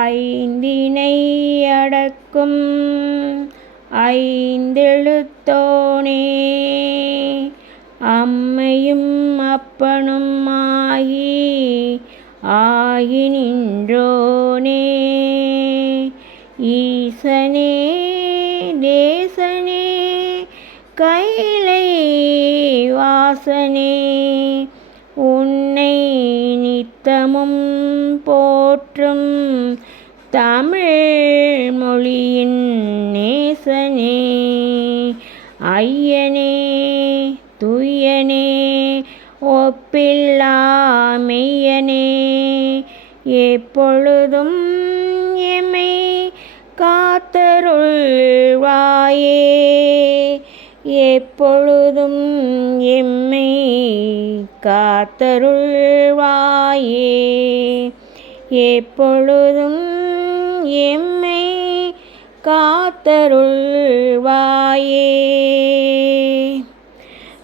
ஐந்தினை அடக்கும் ஐந்தெழுத்தோனே, அம்மையும் அப்பனும் ஆகி நின்றோனே, ஈசனே தேசனே கைலை வாசனே, உன்னை நித்தமும் போற்றும் தமிழ் மொழியின் நேசனே, ஐயனே துய்யனே ஒப்பில்லா மெய்யனே, எப்பொழுதும் எம்மை காத்தருள்வாயே, எப்பொழுதும் எம்மை காத்தருள்வாயே, எப்பொழுதும் எம்மை காத்தருள்வாயே.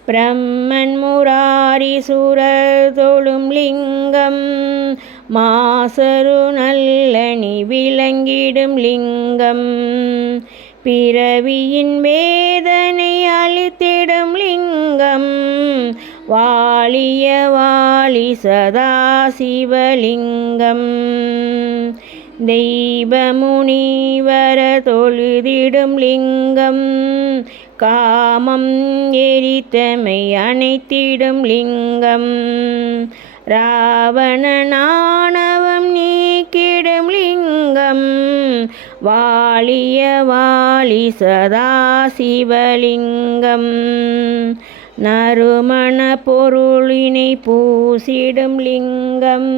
பிரம்மன் முராரி சுரர் தொழும் லிங்கம், மாசரு நல்லணி விளங்கிடும் லிங்கம், பிறவியின் வேதனை அளித்திடும் லிங்கம், வாழிய வாழி சதாசிவலிங்கம், தெய்வமுனிவர தொழுதிடும் லிங்கம், காமம் எரித்தமை அணைத்திடும் லிங்கம், ராவணனானவம் நீக்கிடும் லிங்கம், வாழிய வாழி சதாசிவலிங்கம், நறுமண பொருளினை பூசிடும் லிங்கம்,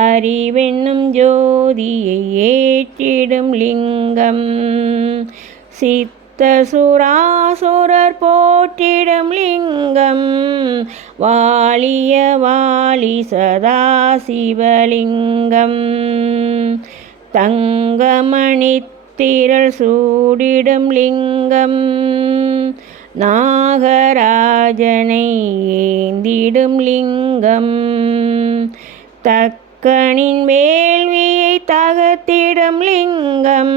அறிவென்னும் ஜோதியை ஏற்றிடும் லிங்கம், சுராசுரர் போற்றிடும் லிங்கம், வாழிய வாழி சதாசிவலிங்கம், தங்கமணித்திரள் சூடிடும் லிங்கம், நாகராஜனை ஏந்திடும் லிங்கம், தக்கனின் வேள்வியை தகர்த்திடும் லிங்கம்,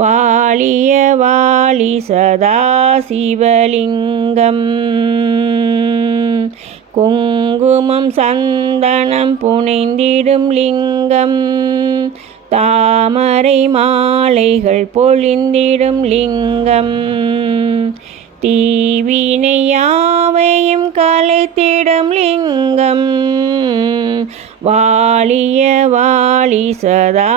வாழிய வாழி சதாசிவலிங்கம், குங்குமம் சந்தனம் புனைந்திடும் லிங்கம், தாமரை மாலைகள் பொழிந்திடும் லிங்கம், தீவினை யாவையும் கலைத்திடும் லிங்கம், வாழிய வாழி சதாசிவலிங்கம்,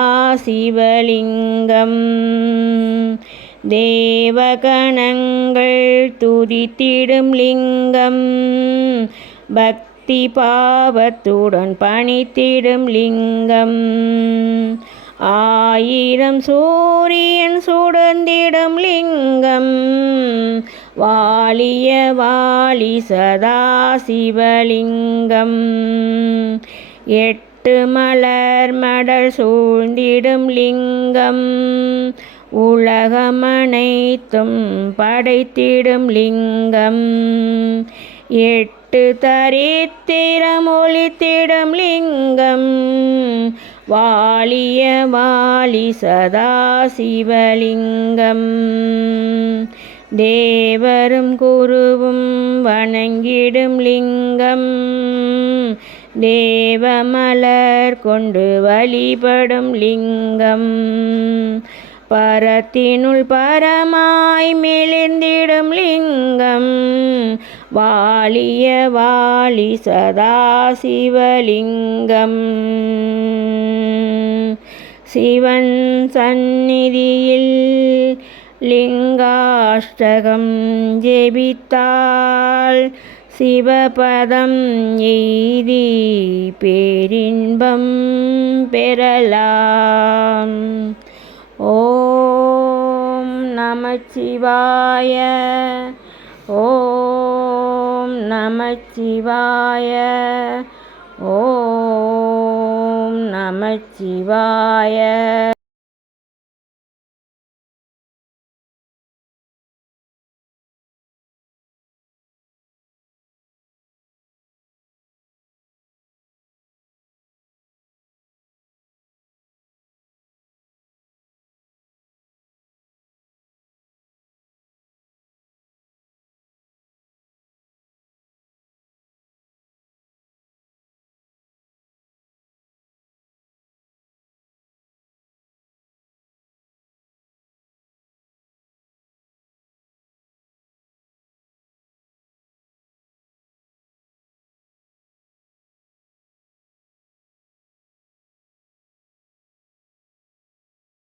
தேவகணங்கள் துதித்திடும் லிங்கம், பக்தி பாவத்துடன் பணித்திடும் லிங்கம், ஆயிரம் சூரியன் சுடர்ந்திடும் லிங்கம், வாழிய வாழி சதாசிவலிங்கம், எட்டு மலர் மடல் சூழ்ந்திடும் லிங்கம், உலகமனைத்தும் படைத்திடும் லிங்கம், எட்டு தரித்திரம் ஒளித்திடும் லிங்கம், வாழிய வாழி சதாசிவலிங்கம், தேவரும் குருவும் வணங்கிடும் லிங்கம், தேவமலர் கொண்டு வழிபடும் லிங்கம், பரத்தினுள் பரமாய் மிளிர்ந்திடும் லிங்கம், வாழிய வாழி சதாசிவலிங்கம், சிவன் சந்நிதியில் லிங்காஷ்டகம் ஜெபித்தால் சிவபதம் எய்தி பேரின்பம் பெறலாம். ஓம் நமச்சிவாய, ஓம் நமச்சிவாய, ஓம் நமச்சிவாய.